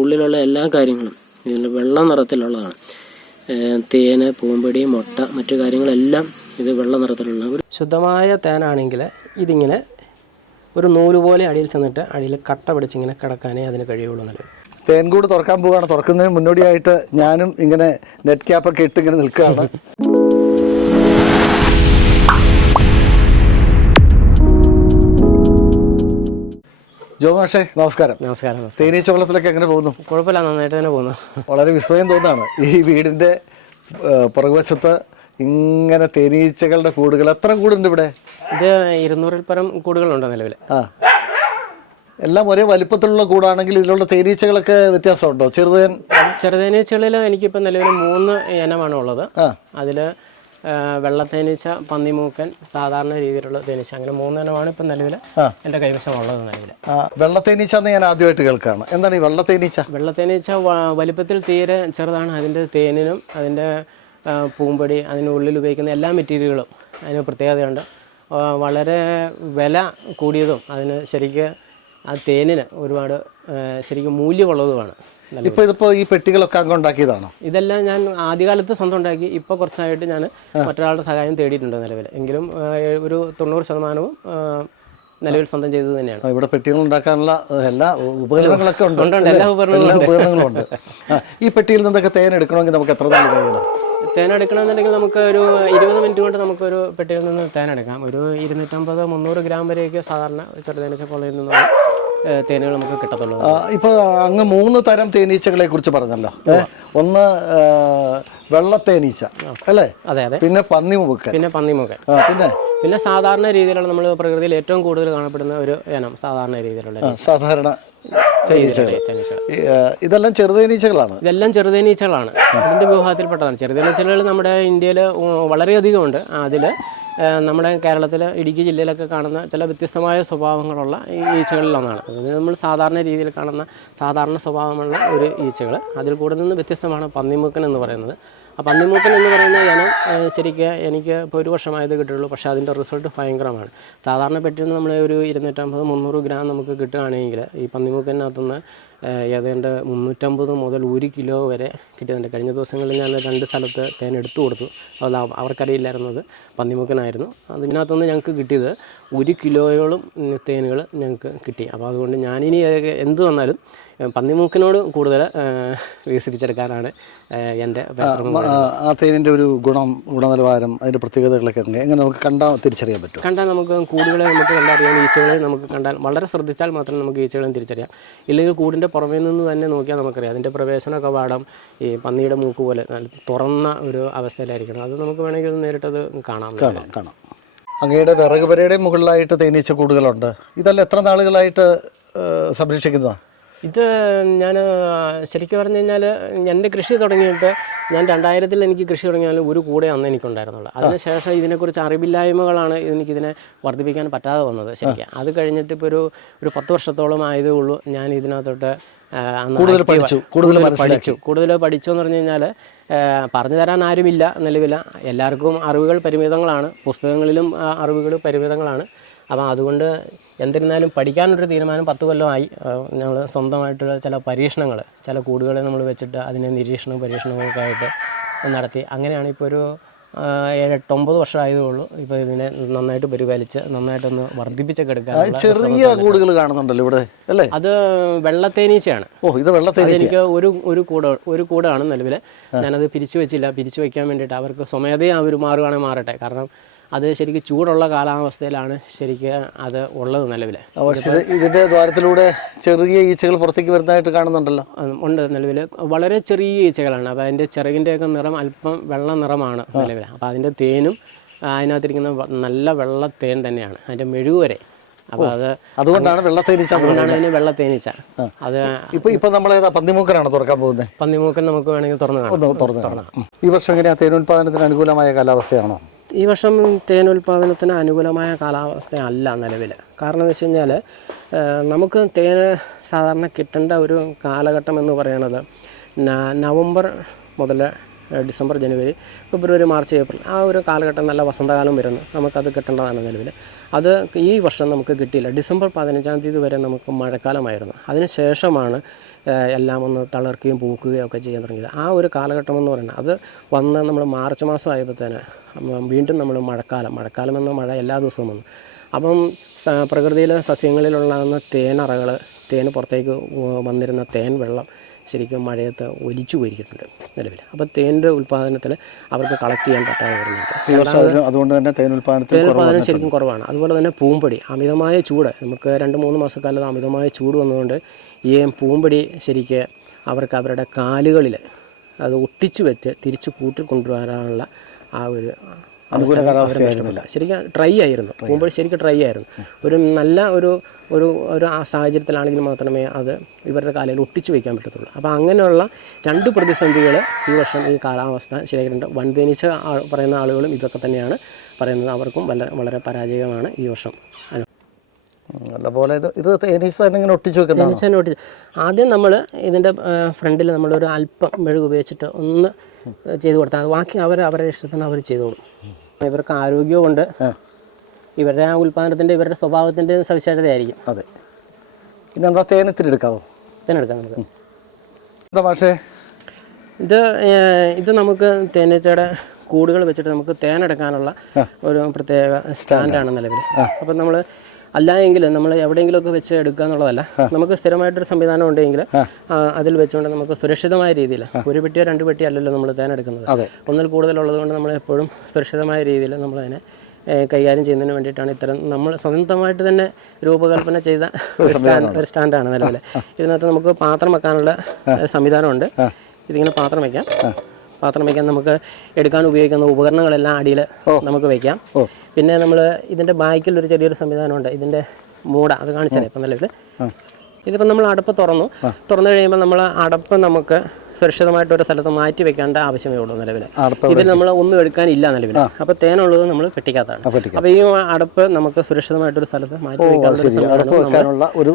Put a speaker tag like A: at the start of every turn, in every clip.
A: ഉള്ളിലുള്ള എല്ലാ കാര്യങ്ങളും ഇതിൽ വെള്ള നിറത്തിലുള്ളതാണ്. തേന് പൂമ്പൊടി മുട്ട മറ്റു കാര്യങ്ങളെല്ലാം ഇത് വെള്ള നിറത്തിലുള്ള ഒരു ശുദ്ധമായ തേനാണെങ്കിൽ ഇതിങ്ങനെ ഒരു നൂൽ പോലെ അടിയിൽ ചെന്നിട്ട് അടിയിൽ കട്ട പിടിച്ചിങ്ങനെ കിടക്കാനേ അതിന് കഴിയുള്ളൂ എന്നല്ലേ
B: തേൻകൂട് തുറക്കാൻ പോവുകയാണ്. തുറക്കുന്നതിന് മുന്നോടിയായിട്ട് ഞാനും ഇങ്ങനെ നെറ്റ് ക്യാപ്പൊക്കെ ഇട്ട് ഇങ്ങനെ നിൽക്കുകയാണ്. ജോമാഷേ നമസ്കാരം.
A: നമസ്കാരം
B: തേനീച്ച വെള്ളത്തിലൊക്കെ എങ്ങനെ പോകുന്നു?
A: കുഴപ്പമില്ല നന്നായിട്ട് തന്നെ പോകുന്നു.
B: വളരെ വിസ്മയം തോന്നാണ് ഈ വീടിന്റെ പുറകുവശത്ത് ഇങ്ങനെ തേനീച്ചകളുടെ കൂടുകൾ എത്ര കൂടുണ്ട് ഇവിടെ?
A: ഇത് ഇരുന്നൂറിൽ പരം കൂടുകളുണ്ട് നിലവിൽ
B: ആ. എല്ലാം ഒരേ വലിപ്പത്തിലുള്ള കൂടാണെങ്കിൽ ഇതിലുള്ള തേനീച്ചകളൊക്കെ വ്യത്യാസമുണ്ടോ? ചെറുതേൻ
A: ചെറുതേനീച്ചകളിൽ എനിക്കിപ്പോൾ നിലവിൽ മൂന്ന് ഇനമാണ് ഉള്ളത്.
B: ആ.
A: അതിൽ വെള്ളത്തേനീച്ച പന്നിമൂക്കൻ സാധാരണ രീതിയിലുള്ള തേനീച്ച. അങ്ങനെ മൂന്നെണ്ണമാണ് ഇപ്പം നിലവിൽ. എന്റെ കൈവശം ഉള്ളത് നിലവിൽ
B: വെള്ളത്തേനീച്ച എന്ന് ഞാൻ ആദ്യമായിട്ട് കേൾക്കുകയാണ്. എന്താണ് ഈ വെള്ളത്തേനീച്ച
A: വെള്ളത്തേനീച്ച വലിപ്പത്തിൽ തീരെ ചെറുതാണ്. അതിന്റെ തേനിനും അതിന്റെ പൂമ്പടി അതിനുള്ളിൽ ഉപയോഗിക്കുന്ന എല്ലാ മെറ്റീരിയലുകളും അതിന് പ്രത്യേകതയുണ്ട്. വളരെ വില കൂടിയതും അതിന് ശരിക്ക് ആ തേനിന് ഒരുപാട് ശരിക്കും മൂല്യമുള്ളതുമാണ്.
B: ഇപ്പൊ ഇതിപ്പോ ഈ പെട്ടികളൊക്കെ അങ്ങ് ഉണ്ടാക്കിയതാണോ?
A: ഇതെല്ലാം ഞാൻ ആദ്യകാലത്ത് സ്വന്തം ഉണ്ടാക്കി ഇപ്പോൾ കുറച്ചായിട്ട് ഞാൻ മറ്റൊരാളുടെ സഹായം തേടിയിട്ടുണ്ട് നിലവിൽ എങ്കിലും ഒരു തൊണ്ണൂറ് ശതമാനവും നിലവിൽ സ്വന്തം ചെയ്തത് തന്നെയാണ്.
B: ഇവിടെ പെട്ടികൾ ഉണ്ടാക്കാനുള്ള എല്ലാ ഉപകരണങ്ങളൊക്കെ ഉണ്ട്.
A: എല്ലാ ഉപകരണങ്ങളും ഉണ്ട്.
B: ഈ പെട്ടിയിൽ നിന്നൊക്കെ തേൻ എടുക്കണമെങ്കിൽ നമുക്ക് എത്ര നാൾ കഴിയണം
A: തേൻ എടുക്കണമെന്നുണ്ടെങ്കിൽ നമുക്ക് ഒരു ഇരുപത് മിനിറ്റ് കൊണ്ട് നമുക്ക് ഒരു പെട്ടിയിൽ നിന്ന് തേൻ എടുക്കാം. ഒരു ഇരുന്നൂറ്റമ്പത് മുന്നൂറ് ഗ്രാം വരെയൊക്കെ സാധാരണ ചെറുതേനീച്ച കോളേജിൽ നിന്നാണ് ഏ, തേനുകൾ നമുക്ക് കിട്ടത്തുള്ളൂ.
B: ഇപ്പൊ അങ്ങ് മൂന്ന് തരം തേനീച്ചകളെ കുറിച്ച് പറഞ്ഞല്ലോ. ഒന്ന് വെള്ളത്തേനീച്ച അല്ലേ?
A: അതെ അതെ.
B: പിന്നെ പന്നിമുക്ക്
A: പിന്നെ
B: പന്നിമുക്ക് പിന്നെ?
A: പിന്നെ സാധാരണ രീതിയിലുള്ള നമ്മൾ പ്രകൃതിയിൽ ഏറ്റവും കൂടുതൽ കാണപ്പെടുന്ന ഒരു ഇനം സാധാരണ രീതിയിലുള്ള
B: സാധാരണ ഇതെല്ലാം ചെറുതേനീച്ചകളാണ്
A: ഇതെല്ലാം ചെറുതേനീച്ചകളാണ് അതിന്റെ വിഭാഗത്തിൽപ്പെട്ടതാണ് ചെറുതേനീച്ചകൾ നമ്മുടെ ഇന്ത്യയിൽ വളരെയധികം ഉണ്ട്. അതിൽ നമ്മുടെ കേരളത്തിൽ ഇടുക്കി ജില്ലയിലൊക്കെ കാണുന്ന ചില വ്യത്യസ്തമായ സ്വഭാവങ്ങളുള്ള ഈ ഈച്ചകളിലൊന്നാണ്. അതായത് നമ്മൾ സാധാരണ രീതിയിൽ കാണുന്ന സാധാരണ സ്വഭാവമുള്ള ഒരു ഈച്ചകൾ അതിൽ കൂടുതൽ നിന്ന് വ്യത്യസ്തമാണ് പന്നിമുക്കൻ എന്ന് പറയുന്നത്. ആ പന്നിമൂക്കൻ എന്ന് പറയുന്ന ഇനം ശരിക്കും എനിക്ക് ഇപ്പോൾ ഒരു വർഷമായത് കിട്ടുള്ളൂ. പക്ഷേ അതിന്റെ റിസൾട്ട് ഭയങ്കരമാണ്. സാധാരണ പെട്ടിന്ന് നമ്മൾ ഒരു ഇരുന്നൂറ്റമ്പത് മുന്നൂറ് ഗ്രാം നമുക്ക് കിട്ടുകയാണെങ്കിൽ ഈ പന്നിമൂക്കനകത്തുനിന്ന് ഏതാണ്ട് മുന്നൂറ്റമ്പത് മുതൽ ഒരു കിലോ വരെ കിട്ടുന്നുണ്ട് കഴിഞ്ഞ ദിവസങ്ങളിൽ ഞാൻ രണ്ട് സ്ഥലത്ത് തേൻ എടുത്തു കൊടുത്തു. അത് അവ- അവർക്കറിയില്ലായിരുന്നത് പന്നിമൂക്കനായിരുന്നു അതിനകത്തുനിന്ന് ഞങ്ങൾക്ക് കിട്ടിയത് ഒരു കിലോയോളം തേനുകൾ ഞങ്ങൾക്ക് കിട്ടി. അപ്പോൾ അതുകൊണ്ട് ഞാനിനി എന്ത് വന്നാലും പന്നിമൂക്കനോട് കൂടുതൽ വികസിപ്പിച്ചെടുക്കാനാണ് എന്റെ
B: ആ, തേനിന്റെ ഒരു ഗുണം ഗുണനിലവാരം അതിന്റെ പ്രത്യേകതകളൊക്കെ എങ്ങനെ എങ്ങനെ നമുക്ക് കണ്ടാൽ തിരിച്ചറിയാൻ പറ്റും
A: കണ്ടാൽ നമുക്ക് കൂടുകളെ നമുക്ക് കണ്ടറിയാം ഈച്ചകളെ നമുക്ക് കണ്ടാൽ വളരെ ശ്രദ്ധിച്ചാൽ മാത്രം നമുക്ക് ഈച്ചകളെ തിരിച്ചറിയാം. ഇല്ലെങ്കിൽ കൂടിന്റെ പുറമേ നിന്ന് തന്നെ നോക്കിയാൽ നമുക്കറിയാം അതിന്റെ പ്രവേശന കവാടം ഈ പന്നിയുടെ മൂക്ക് പോലെ നല്ല തുറന്ന ഒരു അവസ്ഥയിലായിരിക്കണം. അത് നമുക്ക് വേണമെങ്കിൽ ഒന്ന് നേരിട്ടത് കാണാം.
B: കാണാം കാണാം. അങ്ങയുടെ വിറക് പുരയുടെ മുകളിലായിട്ട് തേനീച്ച കൂടുകളുണ്ട് ഇതെല്ലാം എത്ര നാളുകളായിട്ട് സംരക്ഷിക്കുന്നതാണ്
A: ഇത് ഞാൻ ശരിക്കും പറഞ്ഞു കഴിഞ്ഞാൽ എന്റെ കൃഷി തുടങ്ങിയിട്ട് ഞാൻ രണ്ടായിരത്തിൽ എനിക്ക് കൃഷി തുടങ്ങിയാൽ ഒരു കൂടെ അന്ന് എനിക്കുണ്ടായിരുന്നുള്ളൂ. അതിനുശേഷം ഇതിനെക്കുറിച്ച് അറിവില്ലായ്മകളാണ് എനിക്കിതിനെ വർദ്ധിപ്പിക്കാൻ പറ്റാതെ വന്നത്. ശരിക്കും. അത് കഴിഞ്ഞിട്ട് ഇപ്പോൾ ഒരു ഒരു പത്ത് വർഷത്തോളം ആയതേ ഉള്ളൂ ഞാൻ ഇതിനകത്തോട്ട്
B: കൂടുതൽ പഠിച്ചു, കൂടുതൽ
A: പഠിച്ചു. കൂടുതൽ പഠിച്ചു എന്ന് പറഞ്ഞു കഴിഞ്ഞാൽ പറഞ്ഞു തരാൻ ആരുമില്ല നിലവിൽ എല്ലാവർക്കും അറിവുകൾ പരിമിതങ്ങളാണ്. പുസ്തകങ്ങളിലും അറിവുകൾ പരിമിതങ്ങളാണ്. അപ്പം അതുകൊണ്ട് എന്തിരുന്നാലും പഠിക്കാനൊരു തീരുമാനം പത്ത് കൊല്ലമായി. ഞങ്ങൾ സ്വന്തമായിട്ടുള്ള ചില പരീക്ഷണങ്ങൾ ചില കൂടുകളെ നമ്മൾ വെച്ചിട്ട് അതിനെ നിരീക്ഷണവും പരീക്ഷണവും ഒക്കെ ആയിട്ട് നടത്തി. അങ്ങനെയാണ് ഇപ്പോൾ ഒരു ഏഴെട്ടൊമ്പത് വർഷമായതേ എട്ടൊമ്പത് വർഷം ആയതേ ഉള്ളൂ ഇപ്പോൾ ഇതിനെ നന്നായിട്ട് പരിപാലിച്ച് നന്നായിട്ടൊന്ന് വർദ്ധിപ്പിച്ചൊക്കെ എടുക്കാൻ
B: ചെറിയ കൂടുകൾ കാണുന്നുണ്ടല്ലോ ഇവിടെ അല്ലേ?
A: അത് വെള്ളത്തേനീച്ചയാണ്.
B: ഓ ഇത് വെള്ളത്തേനീച്ച.
A: എനിക്ക് ഒരു ഒരു കൂട ഒരു കൂടാണ് നിലവിൽ ഞാനത് പിരിച്ചു വെച്ചില്ല. പിരിച്ചു വെക്കാൻ വേണ്ടിയിട്ട് അവർക്ക് സ്വമേധയാ അവർ മാറുകയാണെങ്കിൽ മാറട്ടെ. കാരണം അത് ശരിക്കും ചൂടുള്ള കാലാവസ്ഥയിലാണ് ശരിക്കും അത് ഉള്ളത് നിലവിൽ
B: പക്ഷേ ഇത് ഇതിന്റെ ദ്വാരത്തിലൂടെ ചെറിയ ഈച്ചകൾ പുറത്തേക്ക് വരുന്നതായിട്ട് കാണുന്നുണ്ടല്ലോ.
A: ഉണ്ട് നിലവിൽ വളരെ ചെറിയ ഈച്ചകളാണ്. അപ്പോൾ അതിന്റെ ചിറകിന്റെയൊക്കെ നിറം അല്പം വെള്ള നിറമാണ് നിലവിൽ അപ്പോൾ അതിന്റെ തേനും അതിനകത്തിരിക്കുന്ന നല്ല വെള്ള തേൻ തന്നെയാണ്. അതിന്റെ മെഴുകു വരെ. അപ്പോൾ അത്
B: അതുകൊണ്ടാണ് വെള്ളത്തേനീച്ച.
A: അതിന് അത്
B: ഇപ്പൊ ഇപ്പൊ നമ്മളേതാ പന്നിമൂക്കനാണ് തുറക്കാൻ പോകുന്നത്?
A: പന്നിമൂക്കൻ നമുക്ക് വേണമെങ്കിൽ തുറന്നു
B: തുറന്നു ഈ വർഷം എങ്ങനെയാ തേനുൽപാദനത്തിന് അനുകൂലമായ കാലാവസ്ഥയാണോ?
A: ഈ വർഷം തേൻ ഉൽപ്പാദനത്തിന് അനുകൂലമായ കാലാവസ്ഥയല്ല നിലവിൽ. കാരണം എന്ന് വെച്ച് കഴിഞ്ഞാൽ നമുക്ക് തേൻ സാധാരണ കിട്ടേണ്ട ഒരു കാലഘട്ടം എന്ന് പറയുന്നത് നവംബർ മുതൽ December January February March April ആ ഒരു കാലഘട്ടം നല്ല വസന്തകാലം വരുന്നു. നമുക്കത് കിട്ടേണ്ടതാണ് നിലവിൽ. അത് ഈ വർഷം നമുക്ക് കിട്ടിയില്ല. ഡിസംബർ പതിനഞ്ചാം തീയതി വരെ നമുക്ക് മഴക്കാലമായിരുന്നു. അതിന് ശേഷമാണ് എല്ലാം ഒന്ന് തളർക്കുകയും പൂക്കുകയും ഒക്കെ ചെയ്യാൻ തുടങ്ങിയത്. ആ ഒരു കാലഘട്ടം എന്ന് പറയുന്നത് അത് വന്ന് നമ്മൾ മാർച്ച് മാസം ആയപ്പോഴത്തേന് വീണ്ടും നമ്മൾ മഴക്കാലം മഴക്കാലം എന്ന മഴ എല്ലാ ദിവസവും വന്നു. അപ്പം പ്രകൃതിയിലെ സസ്യങ്ങളിലുള്ള തേനറകൾ തേൻ പുറത്തേക്ക് വന്നിരുന്ന തേൻ വെള്ളം ശരിക്കും മഴയത്ത് ഒലിച്ചു പോയിരിക്കുന്നുണ്ട് നിലവിൽ. അപ്പോൾ തേനിന്റെ ഉൽപ്പാദനത്തിൽ അവർക്ക് കളക്ട് ചെയ്യാൻ പറ്റാതെ വരുന്നുണ്ട്.
B: അതുകൊണ്ട് തന്നെ തേൻ
A: ഉൽപ്പാദനം ശരിക്കും കുറവാണ്. അതുപോലെ തന്നെ പൂമ്പടി അമിതമായ ചൂട്. നമുക്ക് രണ്ട് മൂന്ന് മാസക്കാലത്ത് അമിതമായ ചൂട് വന്നതുകൊണ്ട് ഈ പൂമ്പടി ശരിക്ക് അവർക്ക് അവരുടെ കാലുകളിൽ അത് ഒട്ടിച്ചു വെച്ച് തിരിച്ച് കൂട്ടി കൊണ്ടുവരാനുള്ള ആ ഒരു ശരിക്കും ട്രൈ ആയിരുന്നു. പൂമ്പടി ശരിക്കും ട്രൈ ആയിരുന്നു. ഒരു നല്ല ഒരു ഒരു ഒരു സാഹചര്യത്തിലാണെങ്കിൽ മാത്രമേ അത് ഇവരുടെ കാലയിൽ ഒട്ടിച്ചു വയ്ക്കാൻ പറ്റത്തുള്ളൂ. അപ്പോൾ അങ്ങനെയുള്ള രണ്ട് പ്രതിസന്ധികൾ ഈ വർഷം ഈ കാലാവസ്ഥ ശരിയായിട്ടുണ്ട്. വൻതേനീച്ച പറയുന്ന ആളുകളും ഇതൊക്കെ തന്നെയാണ് പറയുന്നത്. അവർക്കും വളരെ വളരെ പരാജയമാണ് ഈ വർഷം.
B: നല്ലപോലെ ഇത് ഇത് തേനീച്ച തന്നെ ഇങ്ങനെ ഒട്ടിച്ചു വെക്കുന്നതാണ്?
A: തന്നെ ഒട്ടിച്ച്. ആദ്യം നമ്മൾ ഇതിന്റെ ഫ്രണ്ടിൽ നമ്മളൊരു അല്പം മെഴുക് ഉപയോഗിച്ചിട്ട് ഒന്ന് ചെയ്ത് കൊടുത്താൽ ബാക്കി അവർ അവരുടെ ഇഷ്ടത്തിന് അവർ ചെയ്തോളും. ഇവർക്ക് ആരോഗ്യമുണ്ട് ഇവരുടെ ആ ഉൽപ്പാദനത്തിന്റെ ഇവരുടെ സ്വഭാവത്തിന്റെ സവിശേഷതയായിരിക്കും.
B: അതെ. പിന്നെ എന്താ തേനത്തിന് എടുക്കാവോ
A: ഇതിനെടുക്കാം നമുക്ക്.
B: എന്താ പക്ഷേ
A: ഇത് ഇത് നമുക്ക് തേനീച്ചയുടെ കൂടുകൾ വെച്ചിട്ട് നമുക്ക് തേനെടുക്കാനുള്ള ഒരു പ്രത്യേക സ്റ്റാൻഡാണ് നിലവിൽ. അപ്പം നമ്മൾ അല്ല എങ്കിൽ നമ്മൾ എവിടെയെങ്കിലുമൊക്കെ വെച്ച് എടുക്കുക എന്നുള്ളതല്ല. നമുക്ക് സ്ഥിരമായിട്ടൊരു സംവിധാനം ഉണ്ടെങ്കിൽ അതിൽ വെച്ചുകൊണ്ട് നമുക്ക് സുരക്ഷിതമായ രീതിയിൽ ഒരു പെട്ടിയോ രണ്ട് പെട്ടിയോ അല്ലല്ലോ നമ്മൾ തേനെടുക്കുന്നത്
B: എടുക്കുന്നത്.
A: ഒന്നിൽ കൂടുതലുള്ളത് കൊണ്ട് നമ്മൾ എപ്പോഴും സുരക്ഷിതമായ രീതിയിൽ നമ്മളതിനെ ഏഹ്, കൈകാര്യം ചെയ്യുന്നതിന് വേണ്ടിയിട്ടാണ് ഇത്തരം നമ്മൾ സ്വന്തമായിട്ട് തന്നെ രൂപകൽപ്പന ചെയ്ത ഒരു സ്റ്റാൻഡ് ഒരു സ്റ്റാൻഡാണ് നിലവിൽ ഇതിനകത്ത് നമുക്ക് പാത്രം വെക്കാനുള്ള സംവിധാനമുണ്ട്. ഇതിങ്ങനെ പാത്രം വയ്ക്കാം പാത്രം വയ്ക്കാൻ നമുക്ക് എടുക്കാൻ ഉപയോഗിക്കുന്ന ഉപകരണങ്ങളെല്ലാം അടിയിൽ നമുക്ക് വയ്ക്കാം പിന്നെ നമ്മൾ ഇതിന്റെ ബാക്കിൽ ഒരു ചെറിയൊരു സംവിധാനമുണ്ട്. ഇതിന്റെ മൂട അത് കാണിച്ചാൽ ഇപ്പം നിലവിൽ ഇതിപ്പോൾ നമ്മൾ അടപ്പ് തുറന്നു. തുറന്നു കഴിയുമ്പോൾ നമ്മൾ അടപ്പ് നമുക്ക് സുരക്ഷിതമായിട്ട് ഒരു സ്ഥലത്ത് മാറ്റി വെക്കേണ്ട ആവശ്യമേ ഉള്ളൂ നിലവിൽ ഇതിൽ നമ്മൾ ഒന്നും എടുക്കാനില്ല നിലവിൽ അപ്പോൾ തേനുള്ളത് നമ്മൾ പെട്ടിക്കകത്താണ്
B: അപ്പൊ
A: അപ്പോൾ ഈ അടപ്പ് നമുക്ക് സുരക്ഷിതമായിട്ടൊരു സ്ഥലത്ത് മാറ്റി വെക്കാനുള്ള ഒരു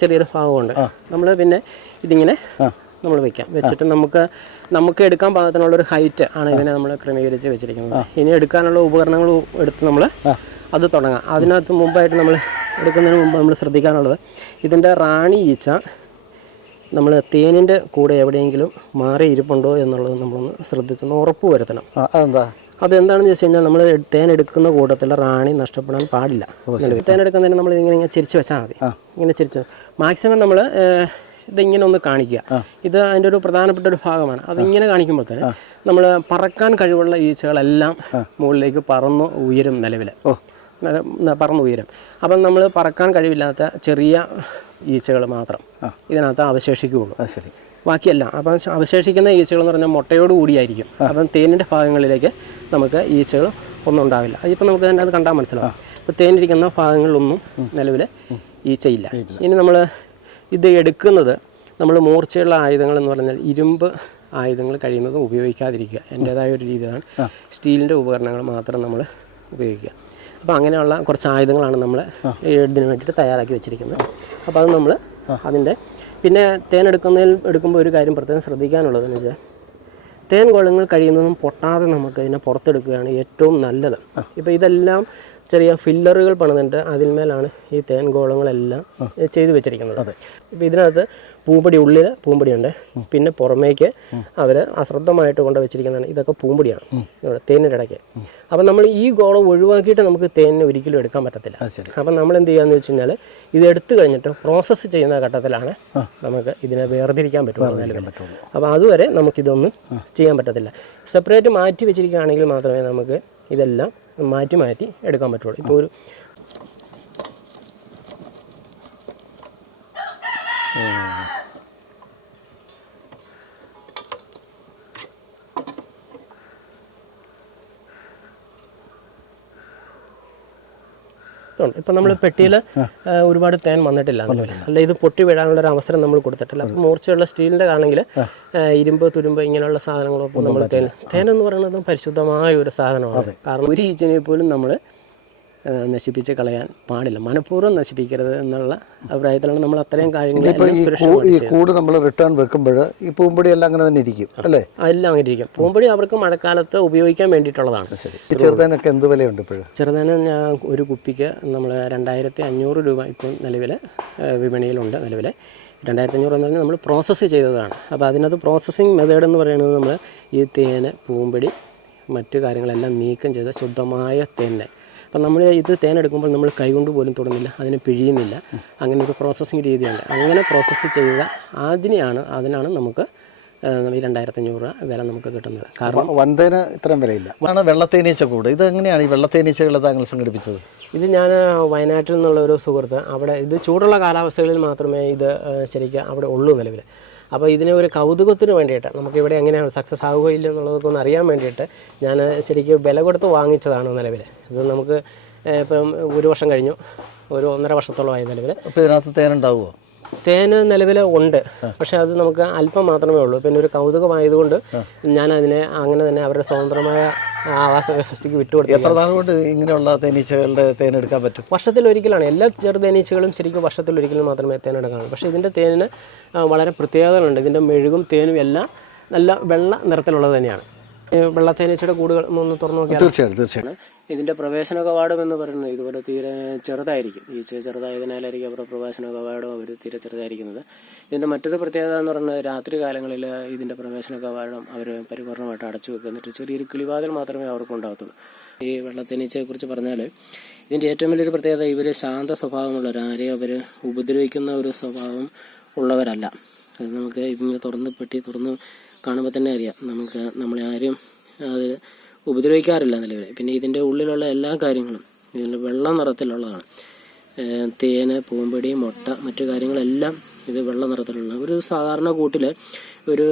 A: ചെറിയൊരു ഭാഗമുണ്ട്. നമ്മൾ പിന്നെ ഇതിങ്ങനെ നമ്മൾ വെക്കാം. വെച്ചിട്ട് നമുക്ക് നമുക്ക് എടുക്കാൻ പാകത്തിനുള്ള ഒരു ഹൈറ്റ് ആണ് ഇതിനെ നമ്മൾ ക്രമീകരിച്ച് വെച്ചിരിക്കുന്നത്. ഇനി എടുക്കാനുള്ള ഉപകരണങ്ങൾ എടുത്ത് നമ്മൾ അത് തുടങ്ങാം. അതിനകത്ത് മുമ്പായിട്ട് നമ്മൾ എടുക്കുന്നതിന് മുമ്പ് നമ്മൾ ശ്രദ്ധിക്കാനുള്ളത് ഇതിന്റെ റാണി ഈച്ച നമ്മൾ തേനിന്റെ കൂടെ എവിടെയെങ്കിലും മാറി ഇരിപ്പുണ്ടോ എന്നുള്ളത് നമ്മളൊന്ന് ശ്രദ്ധിച്ചൊന്ന് ഉറപ്പ് വരുത്തണം.
B: അതെന്താ?
A: അതെന്താണെന്ന് ചോദിച്ചു കഴിഞ്ഞാൽ നമ്മൾ തേൻ എടുക്കുന്ന കൂട്ടത്തിൽ റാണി നഷ്ടപ്പെടാൻ പാടില്ല. തേൻ എടുക്കുന്നതിന് നമ്മൾ ഇങ്ങനെ ഇങ്ങനെ ചിരിച്ചു വെച്ചാൽ മതി. ഇങ്ങനെ ചിരിച്ചു മാക്സിമം നമ്മൾ ഇതിങ്ങനെ ഒന്ന് കാണിക്കുക. ഇത് അതിന്റെ ഒരു പ്രധാനപ്പെട്ട ഒരു ഭാഗമാണ്. അതിങ്ങനെ കാണിക്കുമ്പോൾ തന്നെ നമ്മൾ പറക്കാൻ കഴിവുള്ള ഈച്ചകളെല്ലാം മുകളിലേക്ക് പറന്നു ഉയരും നിലവിൽ പറന്ന് ഉയരും. അപ്പം നമ്മൾ പറക്കാൻ കഴിവില്ലാത്ത ചെറിയ ഈച്ചകൾ മാത്രം. ഇതിനകത്ത് അവശേഷിക്കുകയുള്ളൂ.
B: ശരി.
A: ബാക്കിയല്ല. അപ്പം അവശേഷിക്കുന്ന ഈച്ചകൾ എന്ന് പറഞ്ഞാൽ മുട്ടയോട് കൂടിയായിരിക്കും. അപ്പം തേനിന്റെ ഭാഗങ്ങളിലേക്ക് നമുക്ക് ഈച്ചകൾ ഒന്നും ഉണ്ടാവില്ല. അതിപ്പോൾ നമുക്ക് തന്നെ അത് കണ്ടാൽ മനസ്സിലാവും. ഇപ്പോൾ തേനിരിക്കുന്ന ഭാഗങ്ങളിലൊന്നും നിലവിൽ ഈച്ചയില്ല. ഇനി നമ്മൾ ഇത് എടുക്കുന്നത് നമ്മൾ മൂർച്ചയുള്ള ആയുധങ്ങൾ എന്ന് പറഞ്ഞാൽ ഇരുമ്പ് ആയുധങ്ങൾ കഴിയുന്നതും ഉപയോഗിക്കാതിരിക്കുക. എന്റേതായ ഒരു രീതിയാണ് സ്റ്റീലിന്റെ ഉപകരണങ്ങൾ മാത്രം നമ്മൾ ഉപയോഗിക്കുക. അപ്പോൾ അങ്ങനെയുള്ള കുറച്ച് ആയുധങ്ങളാണ് നമ്മൾ ഇതിന് വേണ്ടിയിട്ട് തയ്യാറാക്കി വെച്ചിരിക്കുന്നത്. അപ്പോൾ അത് നമ്മൾ അതിന്റെ പിന്നെ തേൻ എടുക്കുന്നതിൽ എടുക്കുമ്പോൾ ഒരു കാര്യം പ്രത്യേകം ശ്രദ്ധിക്കാനുള്ളതെന്ന് വെച്ചാൽ തേൻ കുളങ്ങൾ കഴിയുന്നതും പൊട്ടാതെ നമുക്ക് ഇതിനെ പുറത്തെടുക്കുകയാണ് ഏറ്റവും നല്ലത്. ഇപ്പോൾ ഇതെല്ലാം ചെറിയ ഫില്ലറുകൾ പണിതിട്ട് അതിന്മേലാണ് ഈ തേൻ ഗോളങ്ങളെല്ലാം ചെയ്തു വെച്ചിരിക്കുന്നത്. ഇപ്പോൾ ഇതിനകത്ത് പൂമ്പടി ഉള്ളിൽ പൂമ്പടിയുണ്ട്. പിന്നെ പുറമേക്ക് അവർ അശ്രദ്ധമായിട്ട് കൊണ്ട് വെച്ചിരിക്കുന്നതാണ്. ഇതൊക്കെ പൂമ്പടിയാണ്. ഇവിടെ തേനിന്റെ ഇടയ്ക്ക്. അപ്പം നമ്മൾ ഈ ഗോളം ഒഴിവാക്കിയിട്ട് നമുക്ക് തേനിനെ ഒരിക്കലും എടുക്കാൻ പറ്റത്തില്ല. അപ്പം നമ്മൾ എന്ത് ചെയ്യാന്ന് വെച്ച് കഴിഞ്ഞാൽ ഇത് എടുത്തു കഴിഞ്ഞിട്ട് പ്രോസസ്സ് ചെയ്യുന്ന ഘട്ടത്തിലാണ് നമുക്ക് ഇതിനെ വേർതിരിക്കാൻ പറ്റുള്ളൂ. അപ്പം അപ്പോൾ അതുവരെ നമുക്കിതൊന്നും ചെയ്യാൻ പറ്റത്തില്ല. സെപ്പറേറ്റ് മാറ്റി വെച്ചിരിക്കുകയാണെങ്കിൽ മാത്രമേ നമുക്ക് ഇതെല്ലാം മാറ്റി മാറ്റി എടുക്കാൻ പറ്റുള്ളൂ. ഇപ്പോൾ ഒരു ഇതുണ്ട് ഇപ്പം നമ്മൾ പെട്ടിയിൽ ഒരുപാട് തേൻ വന്നിട്ടില്ല. അല്ല ഇത് പൊട്ടി വീഴാനുള്ള ഒരു അവസരം നമ്മൾ കൊടുത്തിട്ടില്ല. അപ്പം മൂർച്ചയുള്ള സ്റ്റീലിന്റെ ആണെങ്കിൽ ഇരുമ്പ് തുരുമ്പ് ഇങ്ങനെയുള്ള സാധനങ്ങളൊക്കെ നമ്മൾ തേൻ തേൻ എന്ന് പറയുന്നത് പരിശുദ്ധമായ ഒരു സാധനമാണ് കാരണം ഒരു ഈച്ചനെ പോലും നമ്മൾ നശിപ്പിച്ച് കളയാൻ പാടില്ല. മനഃപൂർവം നശിപ്പിക്കരുത് എന്നുള്ള അഭിപ്രായത്തിലാണ് നമ്മൾ അത്രയും കാര്യങ്ങൾ
B: ഈ കൂട് നമ്മൾ റിട്ടേൺ വെക്കുമ്പോൾ ഈ പൂമ്പൊടി എല്ലാം അങ്ങനെ തന്നെ ഇരിക്കും അല്ലേ?
A: എല്ലാം അങ്ങനെ ഇരിക്കും. പൂമ്പൊടി അവർക്ക് മഴക്കാലത്ത് ഉപയോഗിക്കാൻ വേണ്ടിയിട്ടുള്ളതാണ്.
B: ഈ ചെറുതേനൊക്കെ എന്ത് വിലയുണ്ട് ഇപ്പോഴും?
A: ചെറുതേന ഒരു കുപ്പിക്ക് നമ്മൾ രണ്ടായിരത്തി അഞ്ഞൂറ് രൂപ ഇപ്പോൾ നിലവിൽ വിപണിയിലുണ്ട് നിലവിൽ രണ്ടായിരത്തി അഞ്ഞൂറ് എന്ന് പറഞ്ഞാൽ നമ്മൾ പ്രോസസ്സ് ചെയ്തതാണ്. അപ്പോൾ അതിനകത്ത് പ്രോസസ്സിങ് മെത്തേഡ് എന്ന് പറയുന്നത് നമ്മൾ ഈ തേന് പൂമ്പൊടി മറ്റു കാര്യങ്ങളെല്ലാം നീക്കം ചെയ്ത ശുദ്ധമായ തേനെ അപ്പം നമ്മൾ ഇത് തേൻ എടുക്കുമ്പോൾ നമ്മൾ കൈകൊണ്ട് പോലും തൊടുന്നില്ല അതിനെ പിഴിയുന്നില്ല. അങ്ങനെ ഒരു പ്രോസസ്സിങ് രീതിയുണ്ട്. അങ്ങനെ പ്രോസസ്സ് ചെയ്ത അതിനെയാണ് അതിനാണ് നമുക്ക് ഈ രണ്ടായിരത്തി അഞ്ഞൂറ് രൂപ വില നമുക്ക് കിട്ടുന്നത്. കാരണം
B: വൻതേന ഇത്രയും വിലയില്ല. ആണ് വെള്ളത്തേനീച്ച കൂട്. ഇത് എങ്ങനെയാണ് ഈ വെള്ളത്തേനീച്ചകൾ താങ്കൾ സംഘടിപ്പിച്ചത്?
A: ഇത് ഞാൻ വയനാട്ടിൽ നിന്നുള്ള ഒരു സുഹൃത്ത്. അവിടെ ഇത് ചൂടുള്ള കാലാവസ്ഥകളിൽ മാത്രമേ ഇത് ശരിക്കും അവിടെ ഉള്ളൂ നിലവിൽ. അപ്പോൾ ഇതിനെ ഒരു കൗതുകത്തിന് വേണ്ടിയിട്ട് നമുക്കിവിടെ എങ്ങനെയാണ് സക്സസ് ആവുകയില്ല എന്നുള്ളതൊക്കെ ഒന്ന് അറിയാൻ വേണ്ടിയിട്ട് ഞാൻ ശരിക്കും വില കൊടുത്ത് വാങ്ങിച്ചതാണ് നിലവിൽ ഇത് നമുക്ക് ഇപ്പം ഒരു വർഷം കഴിഞ്ഞു. ഒരു ഒന്നര വർഷത്തോളമായി നിലവിൽ
B: അപ്പോൾ ഇതിനകത്ത് തേനുണ്ടാവുമോ
A: തേന് നിലവിൽ ഉണ്ട്. പക്ഷെ അത് നമുക്ക് അല്പം മാത്രമേ ഉള്ളൂ. പിന്നെ ഒരു കൗതുകമായതുകൊണ്ട് ഞാൻ അതിനെ അങ്ങനെ തന്നെ അവരുടെ സ്വതന്ത്രമായ ആവാസ വ്യവസ്ഥയ്ക്ക് വിട്ടുകൊടുത്തു
B: എത്ര നാൾ കൊണ്ട് ഇങ്ങനെയുള്ള തേനീച്ചകളുടെ തേൻ എടുക്കാൻ പറ്റും?
A: വർഷത്തിൽ ഒരിക്കലാണ്. എല്ലാ ചെറുതേനീച്ചകളും ശരിക്കും വർഷത്തിൽ ഒരിക്കലും മാത്രമേ തേനെടുക്കാറുള്ളൂ പക്ഷേ ഇതിന്റെ തേനിന് വളരെ പ്രത്യേകതകളുണ്ട്. ഇതിന്റെ മെഴുകും തേനും എല്ലാം നല്ല വെള്ള നിറത്തിലുള്ളത് തന്നെയാണ്. ഈ വെള്ള തേനീച്ചയുടെ കൂടുകൾ ഒന്ന് തുറന്നു നോക്കിയാൽ
B: തീർച്ചയായിട്ടും തീർച്ചയായിട്ടും.
A: ഇതിന്റെ പ്രവേശന കവാടം എന്ന് പറയുന്നത് ഇതുപോലെ തീരെ ചെറുതായിരിക്കും. ഈ ചെറുതായതിനാലായിരിക്കും അവരുടെ പ്രവേശന കവാടം അവർ തീരെ ചെറുതായിരിക്കുന്നത്. ഇതിന്റെ മറ്റൊരു പ്രത്യേകത എന്ന് പറയുന്നത് രാത്രി കാലങ്ങളിൽ ഇതിന്റെ പ്രവേശന കവാടം അവർ പരിപൂർണമായിട്ട് അടച്ചു വെക്കുക എന്നിട്ട് ചെറിയൊരു കിളിവാതിൽ മാത്രമേ അവർക്ക് ഉണ്ടാകത്തുള്ളൂ ഈ വെള്ളത്തേനീച്ചയെക്കുറിച്ച് പറഞ്ഞാൽ ഇതിന്റെ ഏറ്റവും വലിയൊരു പ്രത്യേകത ഇവർ ശാന്ത സ്വഭാവമുള്ളവർ ആരെയും അവർ ഉപദ്രവിക്കുന്ന ഒരു സ്വഭാവം ഉള്ളവരല്ല. അത് നമുക്ക് ഇതിന് തുറന്ന് പെട്ടി തുറന്ന് കാണുമ്പോൾ തന്നെ അറിയാം. നമുക്ക് നമ്മളെ ആരും അത് ഉപദ്രവിക്കാറില്ല നിലവിൽ. പിന്നെ ഇതിന്റെ ഉള്ളിലുള്ള എല്ലാ കാര്യങ്ങളും ഇതിൽ വെള്ള നിറത്തിലുള്ളതാണ്. തേന് പൂമ്പടി മുട്ട മറ്റു കാര്യങ്ങളെല്ലാം ഇത് വെള്ള നിറത്തിലുള്ള. ഒരു സാധാരണ കൂട്ടിൽ ഒരു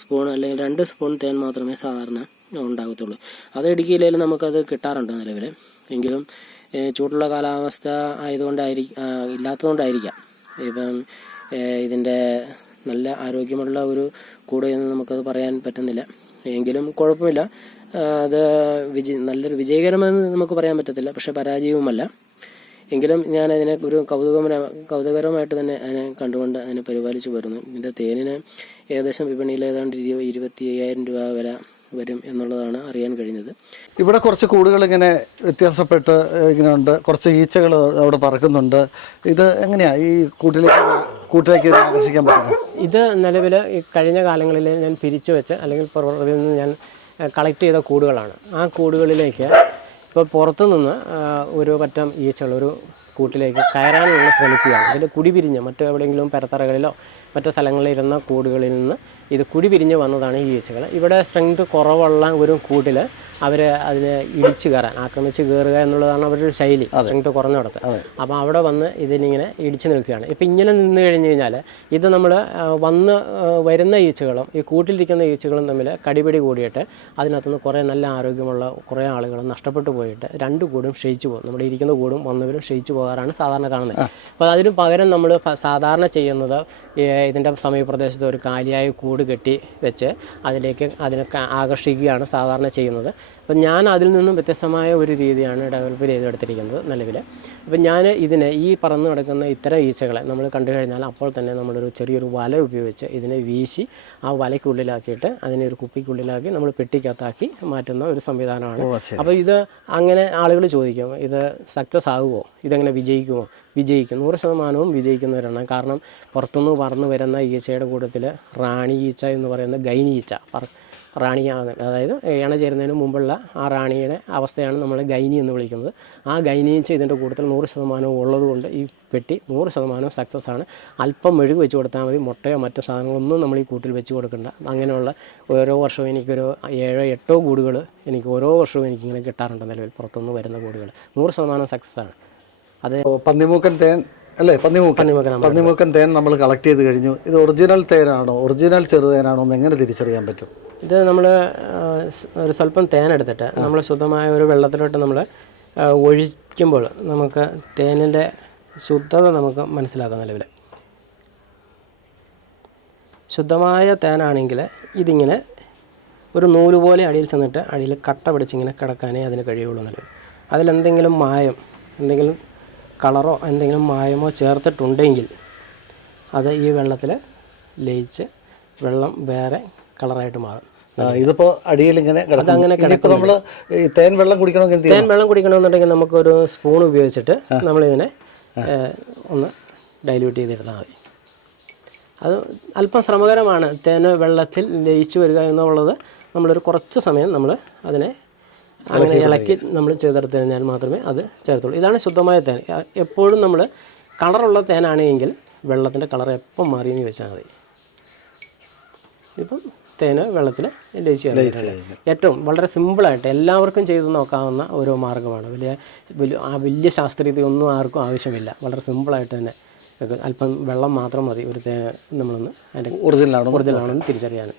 A: സ്പൂൺ അല്ലെങ്കിൽ രണ്ട് സ്പൂൺ തേൻ മാത്രമേ സാധാരണ ഉണ്ടാകത്തുള്ളൂ. അത് ഇടുക്കിയിലേൽ നമുക്കത് കിട്ടാറുണ്ട് നിലവിൽ എങ്കിലും ചൂടുള്ള കാലാവസ്ഥ ആയതുകൊണ്ടായിരിക്കും ഇല്ലാത്തതുകൊണ്ടായിരിക്കാം. ഇപ്പം ഇതിന്റെ നല്ല ആരോഗ്യമുള്ള ഒരു കൂട് എന്ന് നമുക്കത് പറയാൻ പറ്റുന്നില്ല. എങ്കിലും കുഴപ്പമില്ല. അത് വിജയ നല്ലൊരു വിജയകരമെന്ന് നമുക്ക് പറയാൻ പറ്റത്തില്ല. പക്ഷെ പരാജയവുമല്ല. എങ്കിലും ഞാൻ അതിനെ ഒരു കൗതുകമന കൗതുകരമായിട്ട് തന്നെ അതിനെ കണ്ടുകൊണ്ട് അതിനെ പരിപാലിച്ചു വരുന്നു. ഇതിന്റെ തേനിന് ഏകദേശം വിപണിയിൽ ഏതാണ്ട് ഇരു- ഇരുപത്തി അയ്യായിരം രൂപ വില വരും എന്നുള്ളതാണ് അറിയാൻ കഴിഞ്ഞത്.
B: ഇവിടെ കുറച്ച് കൂടുകൾ ഇങ്ങനെ വ്യത്യാസപ്പെട്ട് ഇങ്ങനെ ഉണ്ട് കുറച്ച് ഈച്ചകൾ അവിടെ പറക്കുന്നുണ്ട്. ഇത് എങ്ങനെയാ ഈ കൂട്ടിലേക്ക് കൂട്ടിലേക്ക് ആകർഷിക്കാൻ പറ്റുന്നത്?
A: ഇത് നിലവിൽ ഈ കഴിഞ്ഞ കാലങ്ങളിൽ ഞാൻ പിരിച്ചു വെച്ച് അല്ലെങ്കിൽ പുറത്തിൽ നിന്ന് ഞാൻ കളക്ട് ചെയ്ത കൂടുകളാണ്. ആ കൂടുകളിലേക്ക് ഇപ്പോൾ പുറത്തു നിന്ന് ഒരു പറ്റം ഈച്ചകൾ ഒരു കൂട്ടിലേക്ക് കയറാനുള്ള ശ്രമിക്കുകയാണ്. അതിൽ കുടി പിരിഞ്ഞ് മറ്റു എവിടെയെങ്കിലും പരത്തറകളിലോ മറ്റു സ്ഥലങ്ങളിലിരുന്ന കൂടുകളിൽ നിന്ന് ഇത് കുടി പിരിഞ്ഞ് വന്നതാണ് ഈ ഈച്ചകൾ. ഇവിടെ സ്ട്രെങ്ത് കുറവുള്ള ഒരു കൂട്ടിൽ അവർ അതിനെ ഇടിച്ചു കയറാൻ ആക്രമിച്ച് കയറുക എന്നുള്ളതാണ് അവരുടെ ശൈലി സ്ട്രെങ്ത് കുറഞ്ഞിടത്ത് അപ്പോൾ അവിടെ വന്ന് ഇതിനിങ്ങനെ ഇടിച്ചു നിൽക്കുകയാണ്. ഇപ്പം ഇങ്ങനെ നിന്ന് കഴിഞ്ഞ് കഴിഞ്ഞാൽ ഇത് നമ്മൾ വന്ന് വരുന്ന ഈച്ചകളും ഈ കൂട്ടിലിരിക്കുന്ന ഈച്ചകളും തമ്മിൽ കടിപിടി കൂടിയിട്ട് അതിനകത്തുനിന്ന് കുറേ നല്ല ആരോഗ്യമുള്ള കുറേ ആളുകൾ നഷ്ടപ്പെട്ടു പോയിട്ട് രണ്ട് കൂടും ക്ഷയിച്ചു പോകും. നമ്മുടെ ഇരിക്കുന്ന കൂടും വന്നവരും ക്ഷയിച്ചു പോകാറാണ് സാധാരണ കാണുന്നത്. അപ്പോൾ അതിനു പകരം നമ്മൾ സാധാരണ ചെയ്യുന്നത് ഇതിന്റെ സമീപപ്രദേശത്ത് ഒരു കാലിയായ കൂട് കെട്ടി വെച്ച് അതിലേക്ക് അതിനെ ആകർഷിക്കുകയാണ് സാധാരണ ചെയ്യുന്നത്. അപ്പം ഞാൻ അതിൽ നിന്നും വ്യത്യസ്തമായ ഒരു രീതിയാണ് ഡെവലപ്പ് ചെയ്തെടുത്തിരിക്കുന്നത് നിലവിൽ. അപ്പം ഞാൻ ഇതിനെ ഈ പറന്ന് കിടക്കുന്ന ഇത്തരം ഈച്ചകളെ നമ്മൾ കണ്ടു കഴിഞ്ഞാൽ അപ്പോൾ തന്നെ നമ്മളൊരു ചെറിയൊരു വല ഉപയോഗിച്ച് ഇതിനെ വീശി ആ വലയ്ക്കുള്ളിലാക്കിയിട്ട് അതിനെ ഒരു കുപ്പിക്കുള്ളിലാക്കി നമ്മൾ പെട്ടിക്കകത്താക്കി മാറ്റുന്ന ഒരു സംവിധാനമാണ്. അപ്പോൾ ഇത് അങ്ങനെ ആളുകൾ ചോദിക്കും ഇത് സക്സസ് ആകുമോ ഇതെങ്ങനെ വിജയിക്കുമോ? വിജയിക്കും. നൂറ് ശതമാനവും വിജയിക്കുന്നവരാണ്. കാരണം പുറത്തുനിന്ന് പറന്ന് വരുന്ന ഈച്ചയുടെ കൂട്ടത്തിൽ റാണി ഈച്ച എന്ന് പറയുന്ന ഗൈനി ഈച്ച പറ റാണി അതായത് ഇണ ചേരുന്നതിന് മുമ്പുള്ള ആ റാണിയുടെ അവസ്ഥയാണ് നമ്മൾ ഗൈനി എന്ന് വിളിക്കുന്നത്. ആ ഗൈനിയും ചെയ്തതിന്റെ ഇതിന്റെ കൂട്ടത്തിൽ നൂറ് ശതമാനവും ഉള്ളതുകൊണ്ട് ഈ പെട്ടി നൂറ് ശതമാനവും സക്സസ് ആണ്. അല്പം മെഴുക് വെച്ച് കൊടുത്താൽ മതി മുട്ടയോ മറ്റു സാധനങ്ങളൊന്നും നമ്മൾ ഈ കൂട്ടിൽ വെച്ച് കൊടുക്കണ്ട. അങ്ങനെയുള്ള ഓരോ വർഷവും എനിക്കൊരു ഏഴോ എട്ടോ കൂടുകൾ എനിക്ക് ഓരോ വർഷവും എനിക്കിങ്ങനെ കിട്ടാറുണ്ട് നിലവിൽ പുറത്തുനിന്ന് വരുന്ന കൂടുകൾ. നൂറ് ശതമാനം സക്സസ് ആണ്. അത്
B: പന്നിമൂക്കൻ തേൻ അല്ലേ പന്നിമൂക്കൻ?
A: പന്നിമൂക്കൻ
B: തേൻ നമ്മൾ കളക്ട് ചെയ്ത് കഴിഞ്ഞു. ഇത് ഒറിജിനൽ തേനാണോ? ഒറിജിനൽ ചെറുതേനാണോ എന്ന് എങ്ങനെ തിരിച്ചറിയാൻ പറ്റും?
A: ഇത് നമ്മൾ ഒരു സ്വല്പം തേൻ എടുത്തിട്ട് നമ്മൾ ശുദ്ധമായ ഒരു വെള്ളത്തിലോട്ട് നമ്മൾ ഒഴിക്കുമ്പോൾ നമുക്ക് തേനിന്റെ ശുദ്ധത നമുക്ക് മനസ്സിലാക്കാം നിലവിൽ ശുദ്ധമായ തേനാണെങ്കിൽ ഇതിങ്ങനെ ഒരു നൂൽ പോലെ അടിയിൽ ചെന്നിട്ട് അടിയിൽ കട്ട പിടിച്ചിങ്ങനെ കിടക്കാനേ അതിന് കഴിയുള്ളൂ നിലവിൽ അതിലെന്തെങ്കിലും മായം എന്തെങ്കിലും കളറോ എന്തെങ്കിലും മായമോ ചേർത്തിട്ടുണ്ടെങ്കിൽ അത് ഈ വെള്ളത്തിൽ ലയിച്ച് വെള്ളം വേറെ കളറായിട്ട് മാറും.
B: ഇതിപ്പോ അടിയിൽ ഇങ്ങനെ ഇനിയിപ്പോ നമ്മൾ തേൻ വെള്ളം കുടിക്കണമെങ്കിൽ
A: തേൻ വെള്ളം കുടിക്കണമെന്നുണ്ടെങ്കിൽ നമുക്ക് ഒരു സ്പൂൺ ഉപയോഗിച്ചിട്ട് നമ്മൾ ഇതിനെ ഒന്ന് ഡൈല്യൂട്ട് ചെയ്തെടുത്താൽ മതി. അത് അല്പം ശ്രമകരമാണ് തേൻ വെള്ളത്തിൽ ലയിച്ചു വരിക എന്നുള്ളത്. നമ്മളൊരു കുറച്ച് സമയം നമ്മൾ അതിനെ അങ്ങനെ ഇളക്കി നമ്മൾ ചെയ്തെടുത്ത് കഴിഞ്ഞാൽ മാത്രമേ അത് ചേർത്തുള്ളൂ ഇതാണ് ശുദ്ധമായ തേൻ. എപ്പോഴും നമ്മൾ കളറുള്ള തേനാണെങ്കിൽ വെള്ളത്തിന്റെ കളർ എപ്പം മാറിയെന്ന് വെച്ചാൽ മതി. ഇപ്പം തേന് വെള്ളത്തിൽ ലയിച്ച് ചെയ്യാൻ ഏറ്റവും വളരെ സിമ്പിളായിട്ട് എല്ലാവർക്കും ചെയ്തു നോക്കാവുന്ന ഒരു മാർഗമാണ് വലിയ വലിയ ആ വലിയ ശാസ്ത്രീയതയൊന്നും ആർക്കും ആവശ്യമില്ല. വളരെ സിമ്പിളായിട്ട് തന്നെ അല്പം വെള്ളം മാത്രം മതി ഒരു തേ നമ്മളൊന്ന് അതിന്റെ
B: ഒറിജിനലാണോ
A: ഒറിജിനലാണെന്ന് തിരിച്ചറിയാൻ.